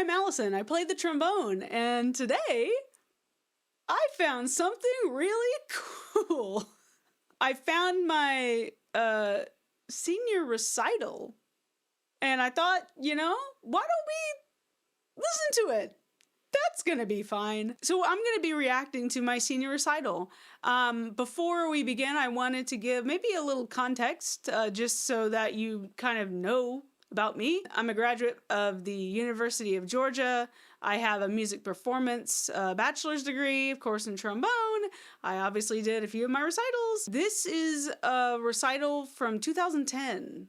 I'm Allison. I play the trombone, and today I found something really cool. I found my senior recital, and I thought, why don't we listen to it? That's gonna be fine. So I'm gonna be reacting to my senior recital. Before we begin, I wanted to give maybe a little context, just so that you kind of know about me. I'm a graduate of the University of Georgia. I have a music performance bachelor's degree, of course, in trombone. I obviously did a few of my recitals. This is a recital from 2010.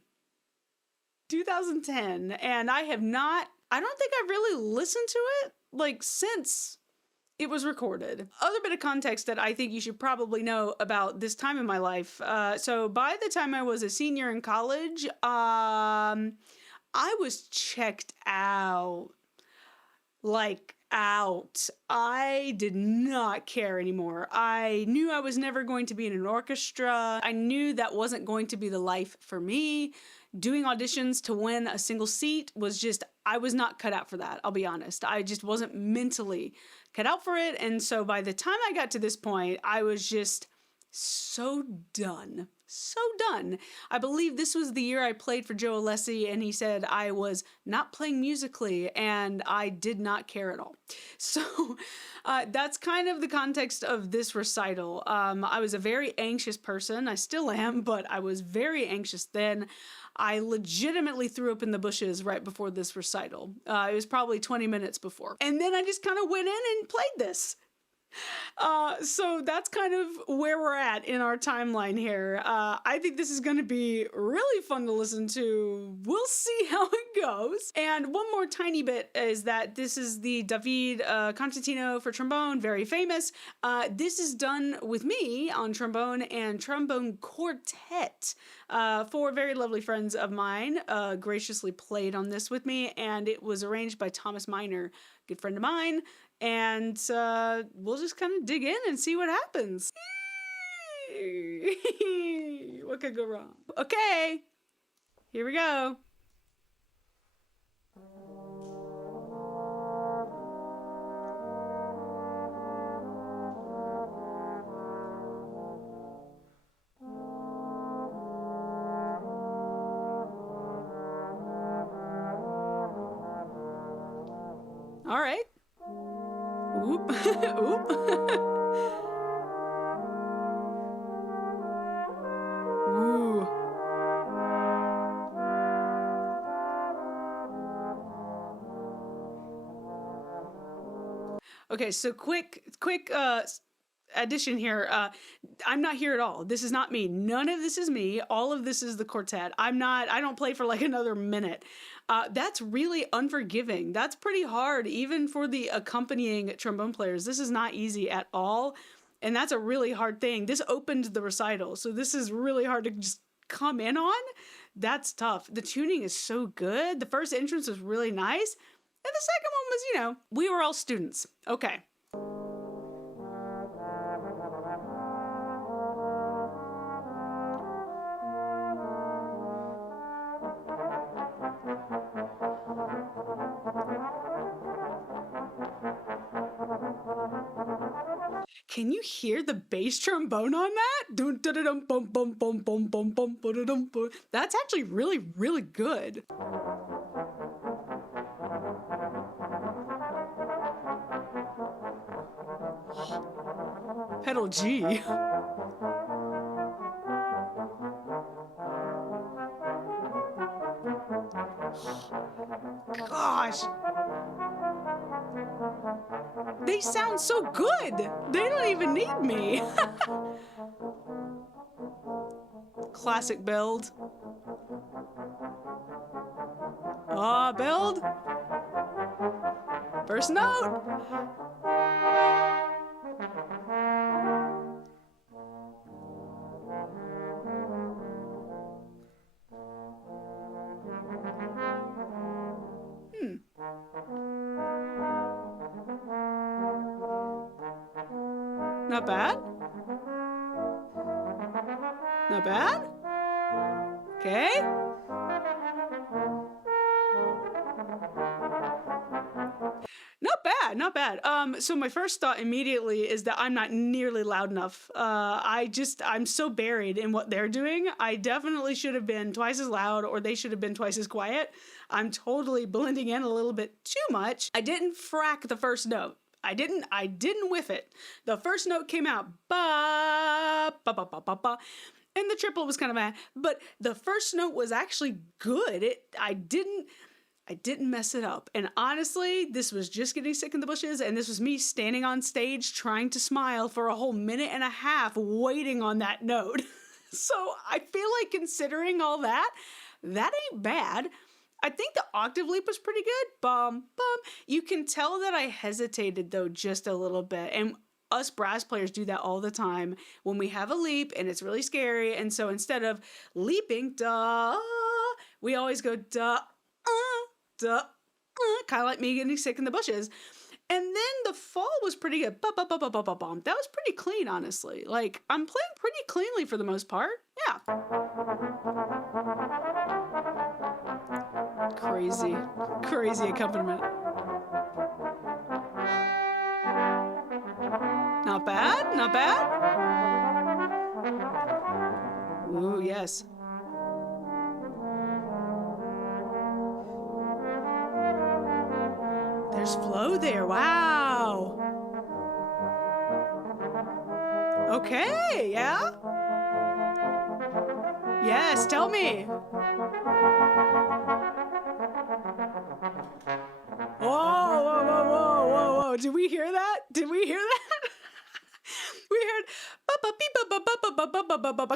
2010, and I don't think I've really listened to it, since it was recorded. Other bit of context that I think you should probably know about this time in my life. So by the time I was a senior in college, I was checked out. I did not care anymore. I knew I was never going to be in an orchestra. I knew that wasn't going to be the life for me. Doing auditions to win a single seat I was not cut out for that, I'll be honest. I just wasn't mentally cut out for it. And so by the time I got to this point, I was just so done. So done. I believe this was the year I played for Joe Alessi, and he said I was not playing musically, and I did not care at all. So that's kind of the context of this recital. I was a very anxious person. I still am, but I was very anxious then. I legitimately threw up in the bushes right before this recital. It was probably 20 minutes before. And then I just kind of went in and played this. So that's kind of where we're at in our timeline here. I think this is going to be really fun to listen to. We'll see how it goes. And one more tiny bit is that this is the David Concertino for trombone, very famous. This is done with me on trombone and trombone quartet. Four very lovely friends of mine graciously played on this with me, and it was arranged by Thomas Miner, good friend of mine. And we'll just kind of dig in and see what happens. What could go wrong? Okay, here we go. All right. Oop. Oop. Ooh. Okay, so quick addition here. I'm not here at all. This is not me. None of this is me. All of this is the quartet. I don't play for another minute. That's really unforgiving. That's pretty hard, even for the accompanying trombone players. This is not easy at all. And that's a really hard thing. This opened the recital, so this is really hard to just come in on. That's tough. The tuning is so good. The first entrance was really nice. And the second one was, we were all students. Okay. Can you hear the bass trombone on that? Dun, dun, dun, dun, bum, bum, bum, bum, bum, bum, bum, bum, bum. That's actually really, really good. Pedal G. Gosh. They sound so good. They don't even need me. Classic build. Build. First note. Not bad. Not bad. Okay. Not bad, not bad. So my first thought immediately is that I'm not nearly loud enough. I'm so buried in what they're doing. I definitely should have been twice as loud, or they should have been twice as quiet. I'm totally blending in a little bit too much. I didn't frack the first note. I didn't whiff it. The first note came out, ba, ba, ba, ba, ba, ba. And the triplet was kind of bad, but the first note was actually good. I didn't mess it up. And honestly, this was just getting sick in the bushes, and this was me standing on stage trying to smile for a whole minute and a half waiting on that note. So I feel like, considering all that ain't bad. I think the octave leap was pretty good. Bum, bum. You can tell that I hesitated, though, just a little bit. And us brass players do that all the time when we have a leap and it's really scary. And so instead of leaping, duh, we always go, duh, kind of like me getting sick in the bushes. And then the fall was pretty good. That was pretty clean, honestly. Like, I'm playing pretty cleanly for the most part. Yeah. Crazy accompaniment. Not bad, not bad. Ooh, yes. There's flow there, wow. Okay, yeah? Yes, tell me. Whoa. Did we hear that? We heard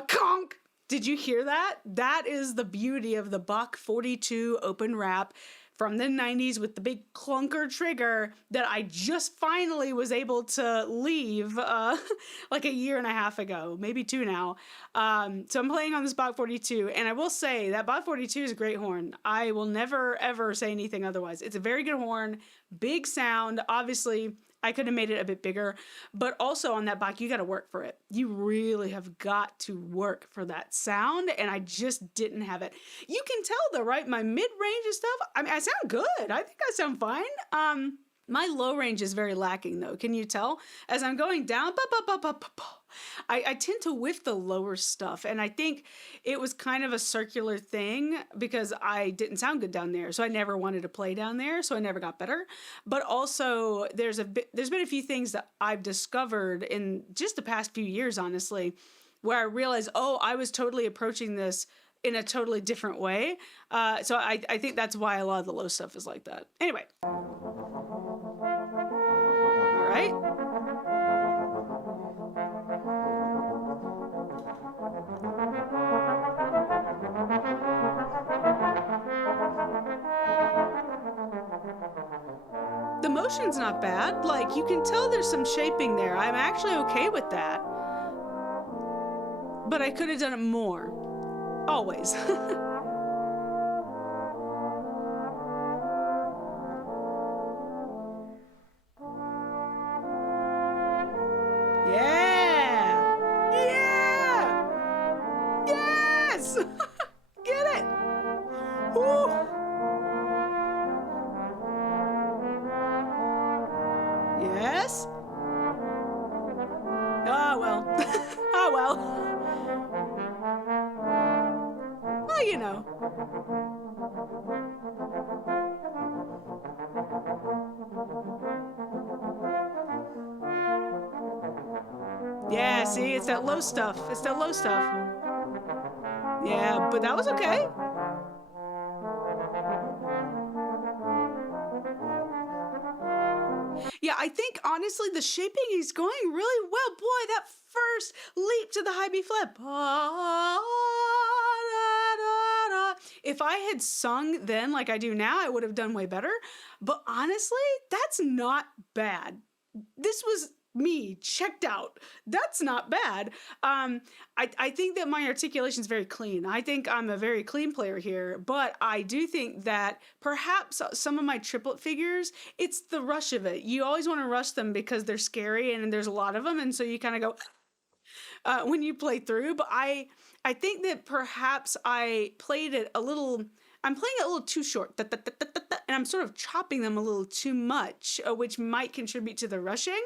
conk. Did you hear that? That is the beauty of the Bach 42 open wrap from the 90s with the big clunker trigger that I just finally was able to leave like a year and a half ago, maybe 2 now. So I'm playing on this Bach 42, and I will say that Bach 42 is a great horn. I will never, ever say anything otherwise. It's a very good horn, big sound. Obviously, I could have made it a bit bigger, but also on that Bach, you got to work for it. You really have got to work for that sound, and I just didn't have it. You can tell though, right? My mid-range and stuff, I mean, I sound good. I think I sound fine. My low range is very lacking though. Can you tell? As I'm going down, I tend to whiff the lower stuff, and I think it was kind of a circular thing because I didn't sound good down there, so I never wanted to play down there, so I never got better. But also, there's been a few things that I've discovered in just the past few years, honestly, where I realized, oh, I was totally approaching this in a totally different way. So I think that's why a lot of the low stuff is like that. Anyway. All right. The motion's not bad. Like, you can tell there's some shaping there. I'm actually okay with that. But I could have done it more. Always. Yeah! Yes! Get it! Woo! Yes? Oh, well. Oh, well. Well, you know. Yeah, see, it's that low stuff. Yeah, but that was okay. Yeah, I think, honestly, the shaping is going really well. Boy, that first leap to the high B flat. If I had sung then like I do now, I would have done way better. But honestly, that's not bad. This was me checked out. That's not bad. I think that my articulation is very clean. I think I'm a very clean player here, but I do think that perhaps some of my triplet figures, it's the rush of it. You always want to rush them because they're scary and there's a lot of them, and so you kind of go when you play through. But I think that perhaps I played it a little, I'm playing it a little too short, and I'm sort of chopping them a little too much, which might contribute to the rushing.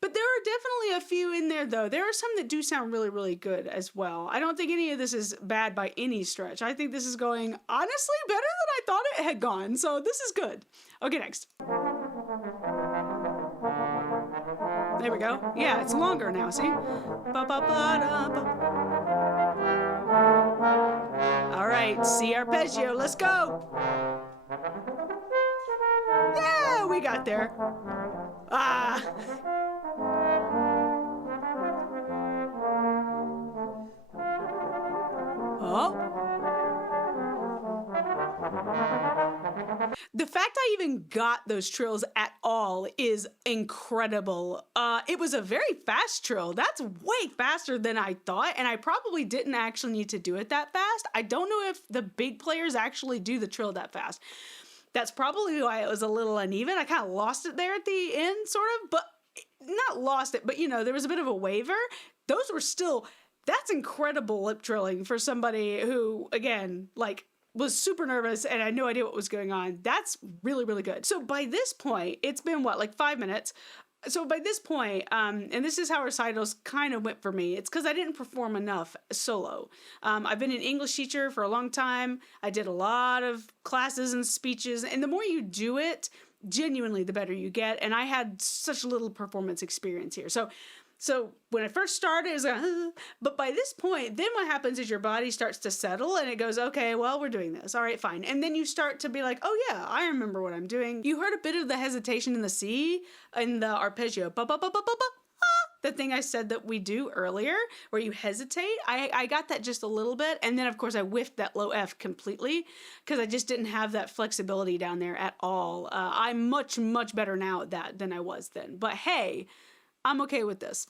But there are definitely a few in there, though. There are some that do sound really, really good as well. I don't think any of this is bad by any stretch. I think this is going, honestly, better than I thought it had gone. So this is good. Okay, next. There we go. Yeah, it's longer now, see? All right, C arpeggio, let's go. Yeah, we got there. Ah. Oh. The fact I even got those trills at all is incredible. It was a very fast trill. That's way faster than I thought, and I probably didn't actually need to do it that fast. I don't know if the big players actually do the trill that fast. That's probably why it was a little uneven. I kind of lost it there at the end, sort of, but not lost it, but you know, there was a bit of a waver. Those were still, that's incredible lip trilling for somebody who, again, like, was super nervous and I had no idea what was going on. That's really, really good. So by this point, it's been what, like 5 minutes? So by this point, and this is how recitals kind of went for me, it's because I didn't perform enough solo. I've been an English teacher for a long time. I did a lot of classes and speeches, and the more you do it, genuinely, the better you get. And I had such little performance experience here. So when I first started, it was like, but by this point, then what happens is your body starts to settle and it goes, okay, well, we're doing this. All right, fine. And then you start to be like, oh yeah, I remember what I'm doing. You heard a bit of the hesitation in the C, in the arpeggio, the thing I said that we do earlier, where you hesitate. I got that just a little bit. And then of course I whiffed that low F completely because I just didn't have that flexibility down there at all. I'm much, much better now at that than I was then. But hey, I'm okay with this.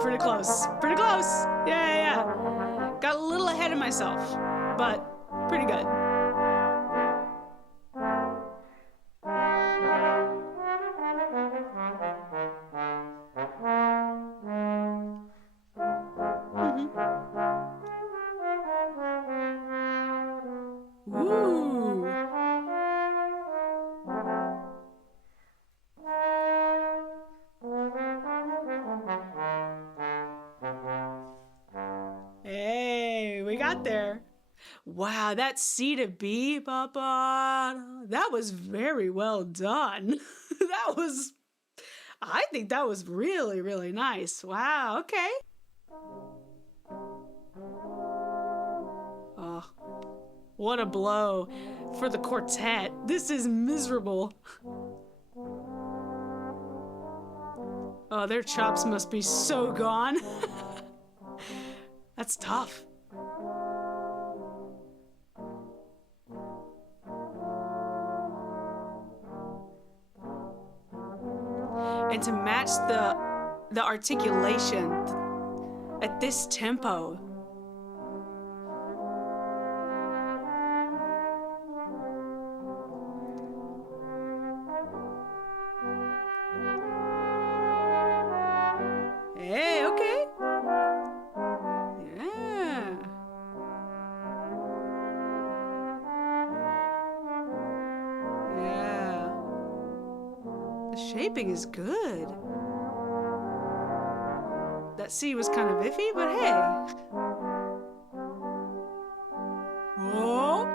Pretty close. Pretty close. Yeah. Got a little ahead of myself, but pretty good. There. Wow, that C to B, that was very well done. I think that was really, really nice. Wow, okay. Oh, what a blow for the quartet. This is miserable. Oh, their chops must be so gone. That's tough. And to match the articulation at this tempo. Hey, okay. Yeah. Yeah. The shaping is good. That C was kind of iffy, but hey. Whoa.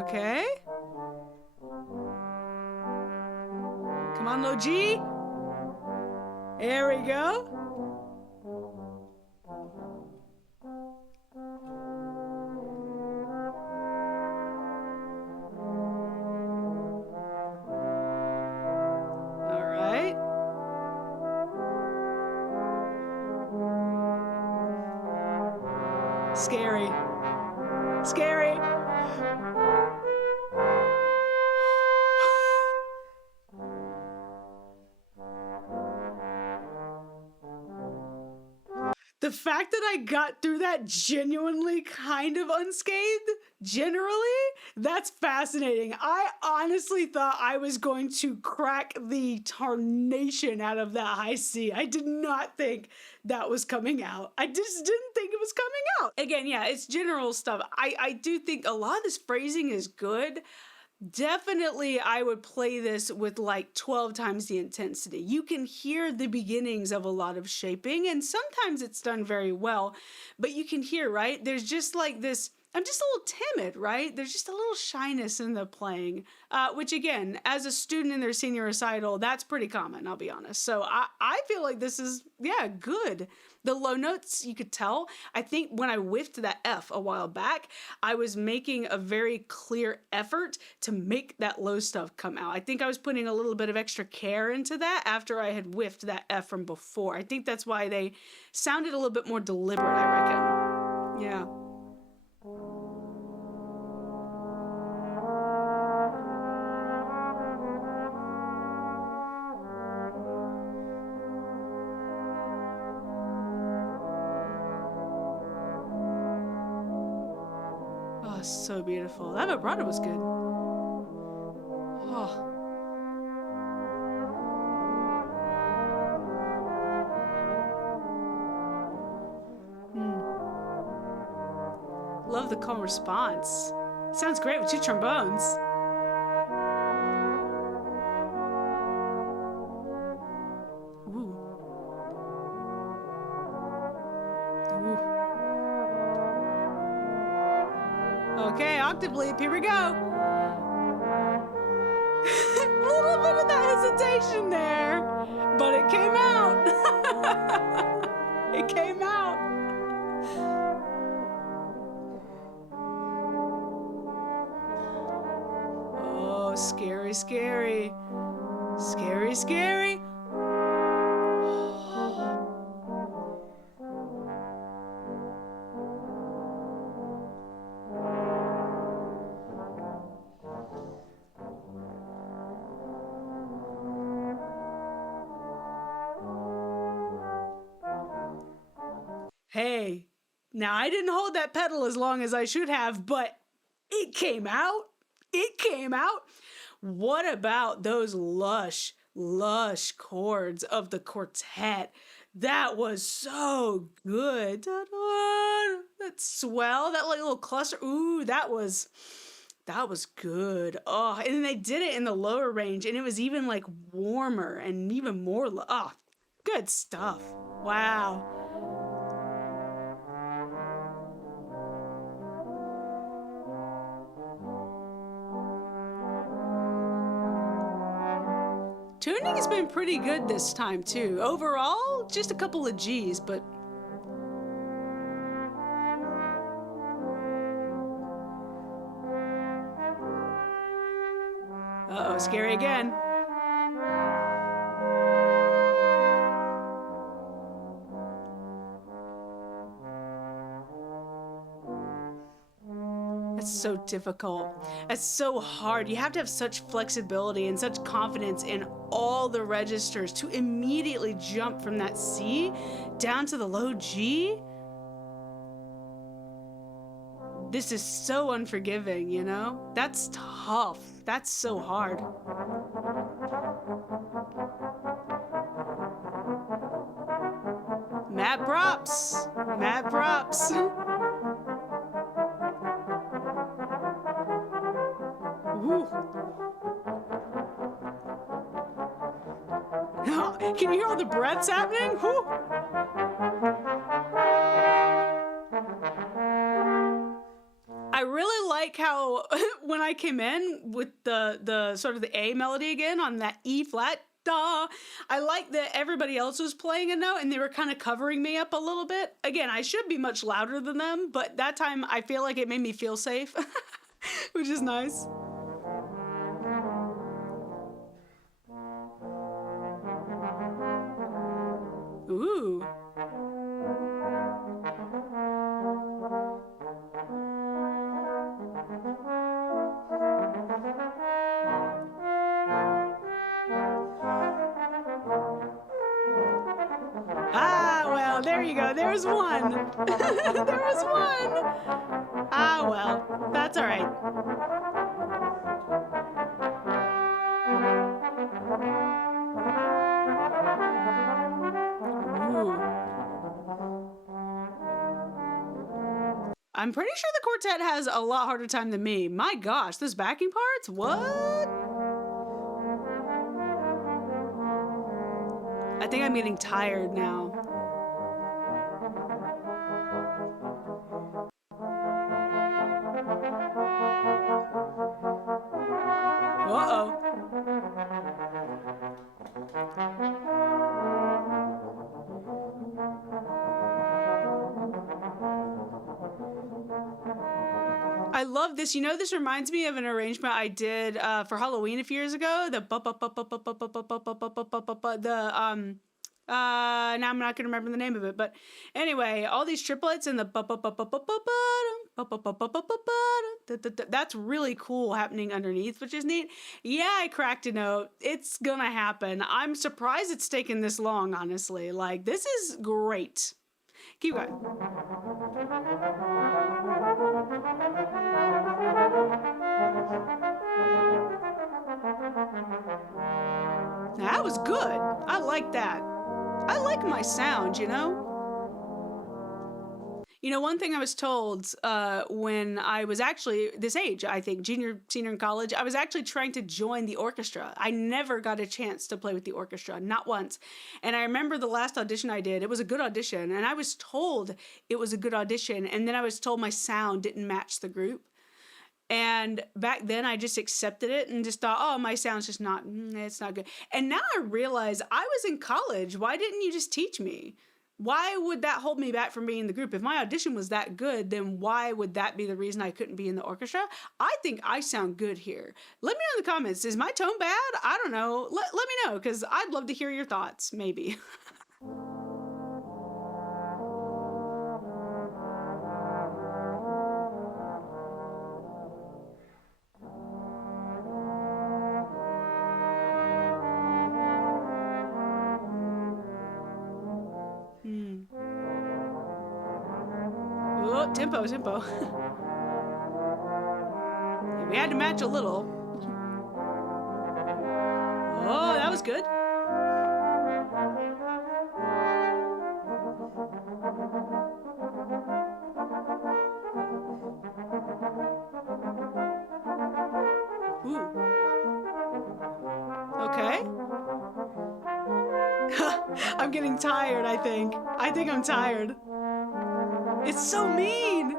Okay. Come on, low G. There we go. All right. Scary. Scary. the fact that I got through that genuinely kind of unscathed, generally, that's fascinating. I honestly thought I was going to crack the tarnation out of that high C. I did not think that was coming out. I just didn't think it was coming out. Again, yeah, it's general stuff. I do think a lot of this phrasing is good. Definitely, I would play this with like 12 times the intensity. You can hear the beginnings of a lot of shaping, and sometimes it's done very well, but you can hear, right? There's just like this, I'm just a little timid, right? There's just a little shyness in the playing, which again, as a student in their senior recital, that's pretty common, I'll be honest. So I feel like this is, yeah, good. The low notes, you could tell. I think when I whiffed that F a while back, I was making a very clear effort to make that low stuff come out. I think I was putting a little bit of extra care into that after I had whiffed that F from before. I think that's why they sounded a little bit more deliberate, I reckon. Yeah. So beautiful. That vibrato was good. Oh. Love the calm response. Sounds great with two trombones. Ooh. Ooh. Okay, octave leap, here we go. A little bit of that hesitation there, but it came out. It came out. Oh, scary, scary. Scary, scary. Hey, now I didn't hold that pedal as long as I should have, but it came out. It came out. What about those lush, lush chords of the quartet? That was so good. That swell, that like little cluster. Ooh, that was good. Oh, and then they did it in the lower range, and it was even like warmer and even more. Oh, good stuff. Wow. Tuning has been pretty good this time, too. Overall, just a couple of G's, but... Uh-oh, scary again. It's so difficult. It's so hard. You have to have such flexibility and such confidence in all the registers to immediately jump from that C down to the low G. This is so unforgiving, you know? That's tough. That's so hard. Mad props. Mad props. Ooh. Can you hear all the breaths happening? Woo. I really like how when I came in with the sort of the A melody again on that E flat, da, I like that everybody else was playing a note and they were kind of covering me up a little bit. Again, I should be much louder than them, but that time I feel like it made me feel safe, which is nice. Ooh. Ah, well. well. There you go. There's one. There was one. Ah, well. That's all right. I'm pretty sure the quartet has a lot harder time than me. My gosh, those backing parts? What? I think I'm getting tired now. Uh-oh. I love this. You know, this reminds me of an arrangement I did for Halloween a few years ago. The now I'm not gonna remember the name of it, but anyway, all these triplets and the that's really cool happening underneath, which is neat. Yeah, I cracked a note. It's gonna happen. I'm surprised it's taken this long, honestly. Like, this is great. Keep going. That was good. I like that. I like my sound, you know? You know, one thing I was told when I was actually this age, I think, senior in college, I was actually trying to join the orchestra. I never got a chance to play with the orchestra, not once. And I remember the last audition I did, it was a good audition, and I was told it was a good audition, and then I was told my sound didn't match the group. And back then I just accepted it and just thought, oh, my sound's just not, it's not good. And now I realize I was in college. Why didn't you just teach me? Why would that hold me back from being in the group? If my audition was that good, then why would that be the reason I couldn't be in the orchestra? I think I sound good here. Let me know in the comments. Is my tone bad? I don't know. Let me know, because I'd love to hear your thoughts, maybe. Oh, tempo. We had to match a little. Oh, that was good. Ooh. Okay. I'm getting tired, I think. I think I'm tired. It's so mean.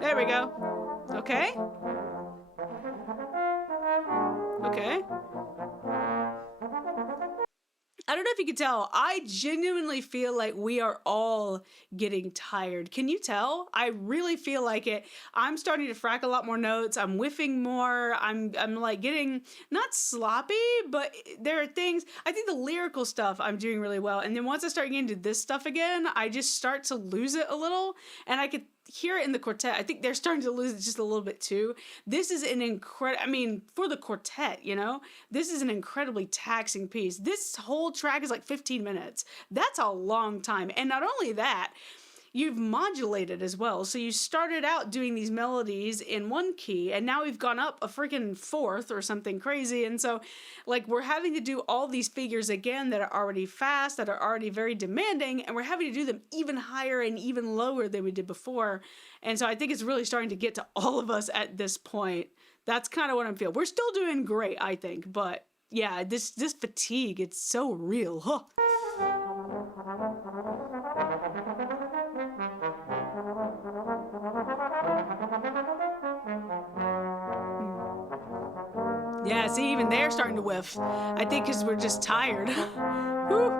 There we go. Okay. Okay. I don't know if you can tell. I genuinely feel like we are all getting tired. Can you tell? I really feel like it. I'm starting to frack a lot more notes. I'm whiffing more. I'm like getting not sloppy, but there are things. I think the lyrical stuff I'm doing really well. And then once I start getting into this stuff again, I just start to lose it a little. And I could hear it in the quartet. I think they're starting to lose it just a little bit too. This is an incredible, I mean, for the quartet, you know, this is an incredibly taxing piece. This whole track is like 15 minutes. That's a long time. And not only that, you've modulated as well. So you started out doing these melodies in one key, and now we've gone up a freaking fourth or something crazy. And so, like, we're having to do all these figures again that are already fast, that are already very demanding, and we're having to do them even higher and even lower than we did before. And so I think it's really starting to get to all of us at this point. That's kind of what I'm feeling. We're still doing great, I think, but yeah, this fatigue, it's so real. Huh. Yeah, see, even they're starting to whiff. I think because we're just tired. Whew.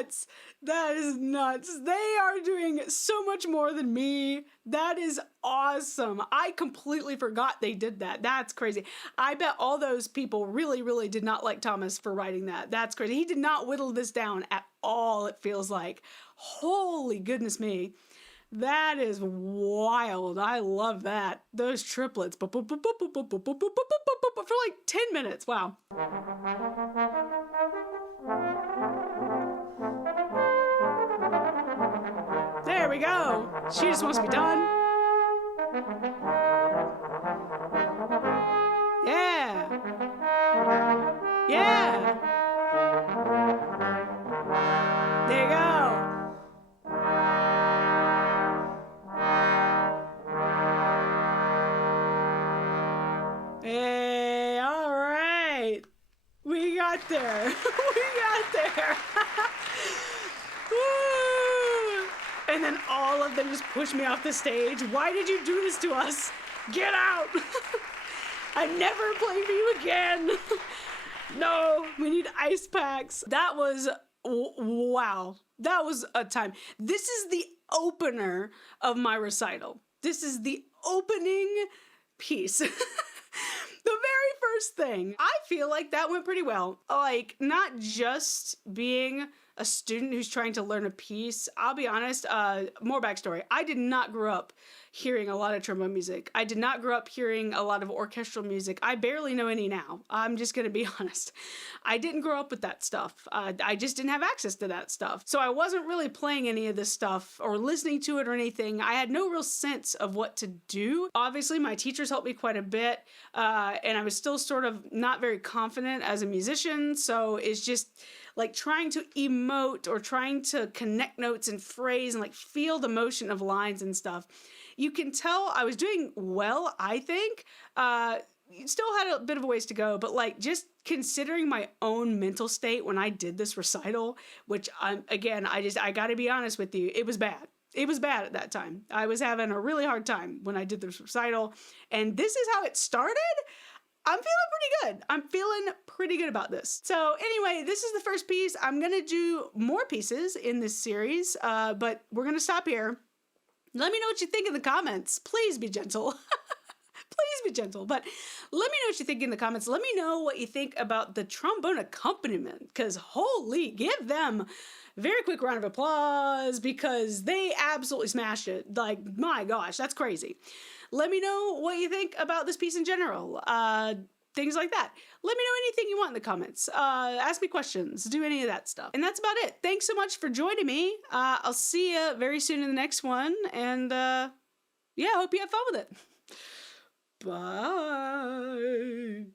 nuts. That is nuts. They are doing so much more than me. That is awesome. I completely forgot they did that. That's crazy. I bet all those people really, really did not like Thomas for writing that. That's crazy. He did not whittle this down at all, it feels like. Holy goodness me. That is wild. I love that. Those triplets. For like 10 minutes. Wow. There we go. She just wants to be done. Yeah. Yeah. There you go. Hey, all right. We got there. We got there. Woo. And then all of them just pushed me off the stage. Why did you do this to us? Get out. I'm never playing for you again. No, we need ice packs. That was, wow. That was a time. This is the opener of my recital. This is the opening piece. The very first thing. I feel like that went pretty well. Like, not just being a student who's trying to learn a piece. I'll be honest, more backstory. I did not grow up hearing a lot of trombone music. I did not grow up hearing a lot of orchestral music. I barely know any now. I'm just going to be honest. I didn't grow up with that stuff. I just didn't have access to that stuff. So I wasn't really playing any of this stuff or listening to it or anything. I had no real sense of what to do. Obviously, my teachers helped me quite a bit, and I was still sort of not very confident as a musician. So it's just like trying to emote or trying to connect notes and phrase and like feel the motion of lines and stuff. You can tell I was doing well, I think. Still had a bit of a ways to go, but like just considering my own mental state when I did this recital, which again, I gotta be honest with you, it was bad. It was bad at that time. I was having a really hard time when I did this recital, and this is how it started. I'm feeling pretty good. I'm feeling pretty good about this. So anyway, this is the first piece. I'm going to do more pieces in this series, but we're going to stop here. Let me know what you think in the comments. Please be gentle. Please be gentle. But let me know what you think in the comments. Let me know what you think about the trombone accompaniment, because holy, give them a very quick round of applause because they absolutely smashed it. Like, my gosh, that's crazy. Let me know what you think about this piece in general. Things like that. Let me know anything you want in the comments. Ask me questions. Do any of that stuff. And that's about it. Thanks so much for joining me. I'll see you very soon in the next one. And yeah, hope you have fun with it. Bye.